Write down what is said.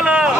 Hello. Oh. Hello.